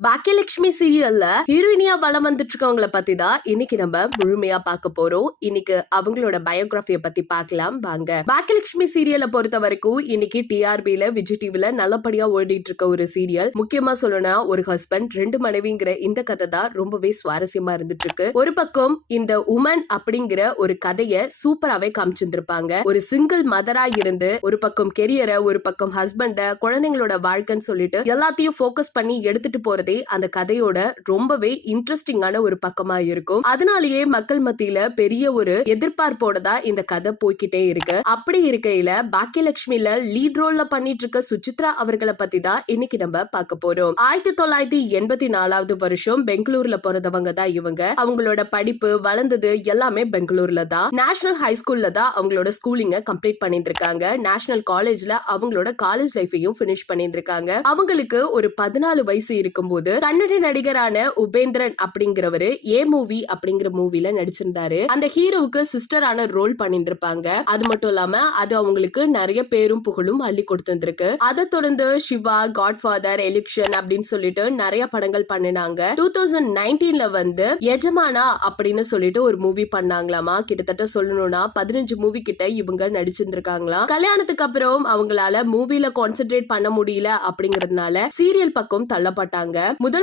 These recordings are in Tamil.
பாக்கியலட்சுமி சீரியல்ல ஹீரோயினியா வளம் வந்துட்டு இருக்கவங்களை பத்தி தான் இன்னைக்கு நம்ம முழுமையா பார்க்க போறோம். இன்னைக்கு அவங்களோட பயோகிராஃபிய பத்தி பார்க்கலாம் வாங்க. பாக்கியலட்சுமி சீரியலை பொறுத்த வரைக்கும் இன்னைக்கு டிஆர்பில விஜய் டிவில நல்லபடியா ஓடிட்டு இருக்க ஒரு சீரியல். முக்கியமா சொல்லணும்னா ஒரு ஹஸ்பண்ட் 2 மனைவிங்கிற இந்த கதை தான் ரொம்பவே சுவாரஸ்யமா இருந்துட்டு இருக்கு. ஒரு பக்கம் இந்த உமன் அப்படிங்கிற ஒரு கதையை சூப்பராவே காமிச்சிருந்திருப்பாங்க. ஒரு சிங்கிள் மதரா இருந்து ஒரு பக்கம் கெரியரை, ஒரு பக்கம் ஹஸ்பண்ட, குழந்தைங்களோட வாழ்க்கைன்னு சொல்லிட்டு எல்லாத்தையும் போக்கஸ் பண்ணி எடுத்துட்டு போறது அந்த கதையோட ரொம்பவே இன்ட்ரெஸ்டிங்கான ஒரு பக்கமா இருக்கும். அதனாலேயே மக்கள் மத்தியில பெரிய ஒரு எதிர்பார்ப்போட தான் இந்த கதை போய்கிட்டே இருக்கு. அப்படி இருக்கையில பாக்கியலட்சுமில லீட் ரோல்ல பண்ணிட்டு இருக்க சுசித்ரா அவர்களை பத்தி தான் இன்னைக்கு நம்ம பார்க்க போறோம். 1984 வருஷம் பெங்களூர்ல பிறந்தவங்க தான் இவங்க. அவங்களோட படிப்பு வளர்ந்தது எல்லாமே பெங்களூர்ல தான். நேஷனல் ஹை ஸ்கூல்ல தான் அவங்களோட ஸ்கூலிங்க கம்ப்ளீட் பண்ணிட்டு இருக்காங்க. நேஷனல் காலேஜ்ல அவங்களோட காலேஜ் லைஃபையும் பினிஷ் பண்ணிட்டு இருக்காங்க. அவங்களுக்கு ஒரு 14 வயசு இருக்கும்போது கன்னட நடிகரான உபேந்திரன் அப்படிங்கிறவரு ஏ மூவி அப்படிங்கிற மூவில நடிச்சிருந்தாரு. அந்த ஹீரோவுக்கு சிஸ்டரான ரோல் பண்ணிருப்பாங்க. அது மட்டும் இல்லாம அது அவங்களுக்கு நிறைய பேரும் புகழும் அள்ளி கொடுத்திருக்கு. அதை தொடர்ந்து சிவா, காட்ஃபாதர், எலிக்ஷன் அப்படின்னு சொல்லிட்டு நிறைய படங்கள் பண்ணினாங்க. 2019ல வந்து எஜமானா அப்படின்னு சொல்லிட்டு ஒரு மூவி பண்ணாங்களாமா. கிட்டத்தட்ட சொல்லணும்னா 15 மூவி கிட்ட இவங்க நடிச்சிருந்திருக்காங்களா. கல்யாணத்துக்கு அப்புறம் அவங்களால மூவில கான்சென்ட்ரேட் பண்ண முடியல அப்படிங்கறதுனால சீரியல் பக்கம் தள்ளப்பட்டாங்க.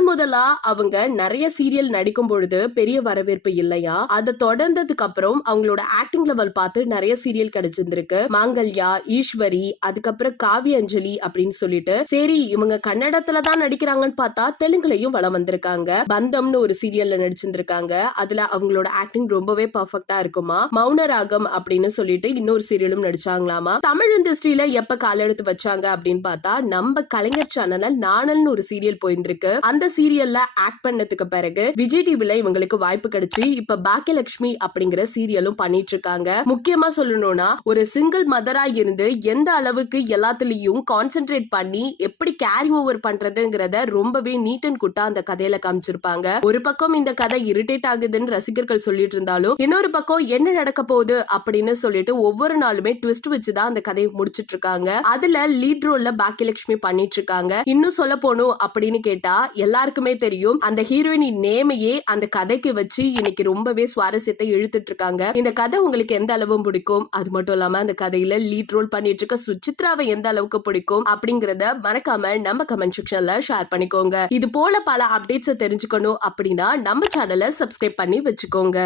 முதலா அவங்க நிறைய சீரியல் நடிக்கும் பொழுது பெரிய வரவேற்பு இல்லையா. அதை தொடர்ந்ததுக்கு அப்புறம் அவங்களோட ஆக்டிங் லெவல் பார்த்து நிறைய சீரியல் கிடைச்சிருக்கு. மாங்கல்யா, ஈஸ்வரி, அதுக்கப்புறம் காவிய அஞ்சலி அப்படின்னு சொல்லிட்டு சரி இவங்க கன்னடத்துல தான் நடிக்கிறாங்கன்னு பார்த்தா தெலுங்குலயும் வளம் வந்திருக்காங்க. பந்தம்னு ஒரு சீரியல்ல நடிச்சிருந்திருக்காங்க. அதுல அவங்களோட ஆக்டிங் ரொம்பவே பர்ஃபெக்டா இருக்குமா. மௌனராகம் அப்படின்னு சொல்லிட்டு இன்னொரு சீரியலும் நடிச்சாங்களாமா. தமிழ் இண்டஸ்ட்ரியில எப்ப கால் எடுத்து வச்சாங்க அப்படின்னு பார்த்தா நம்ம கலைஞர் சேனல்ல நாணல்னு ஒரு சீரியல் போயிருந்திருக்கு. அந்த சீரியல்ல ஆக்ட் பண்ணதுக்கு பிறகு விஜய் டிவில இவங்களுக்கு வாய்ப்பு கிடைச்சு இப்ப பாக்கியலட்சுமி அப்படிங்கிற சீரியலும் பண்ணிட்டு இருக்காங்க. முக்கியமா சொல்லணும்னா ஒரு சிங்கிள் மதரா இருந்து எந்த அளவுக்கு எல்லாத்துலயும் கான்சென்ட்ரேட் பண்ணி எப்படி கேரி ஓவர் பண்றதுங்கிறத ரொம்பவே நீட் அண்ட் குட்டா அந்த கதையில காமிச்சிருப்பாங்க. ஒரு பக்கம் இந்த கதை இரிட்டேட் ஆகுதுன்னு ரசிகர்கள் சொல்லிட்டு இருந்தாலும் இன்னொரு பக்கம் என்ன நடக்க போகுது அப்படின்னு சொல்லிட்டு ஒவ்வொரு நாளுமே ட்விஸ்ட் வச்சுதான் அந்த கதையை முடிச்சிட்டு இருக்காங்க. அதுல லீட் ரோல்ல பாக்கியலட்சுமி பண்ணிட்டு இருக்காங்க. இன்னும் சொல்ல போகணும் அப்படின்னு கேட்டா எல்லாருக்குமே தெரியும் அந்த ஹீரோயினின் நேமையே அந்த கதைக்கு வச்சு இன்னைக்கு ரொம்பவே சுவாரஸ்யத்தை இழுத்துட்டு இருக்காங்க. இந்த கதை உங்களுக்கு எந்த அளவு பிடிக்கும், அது மட்டும் இல்லாம அந்த கதையில லீட் ரோல் பண்ணிட்டு இருக்க சுசித்ராவை எந்த அளவுக்கு பிடிக்கும் அப்படிங்கறத மறக்காம நம்ம கமெண்ட் செக்ஷன்ல ஷேர் பண்ணிக்கோங்க. இது போல பல அப்டேட்ஸ் தெரிஞ்சுக்கணும் அப்படின்னா நம்ம சேனலை சப்ஸ்கிரைப் பண்ணி வச்சுக்கோங்க.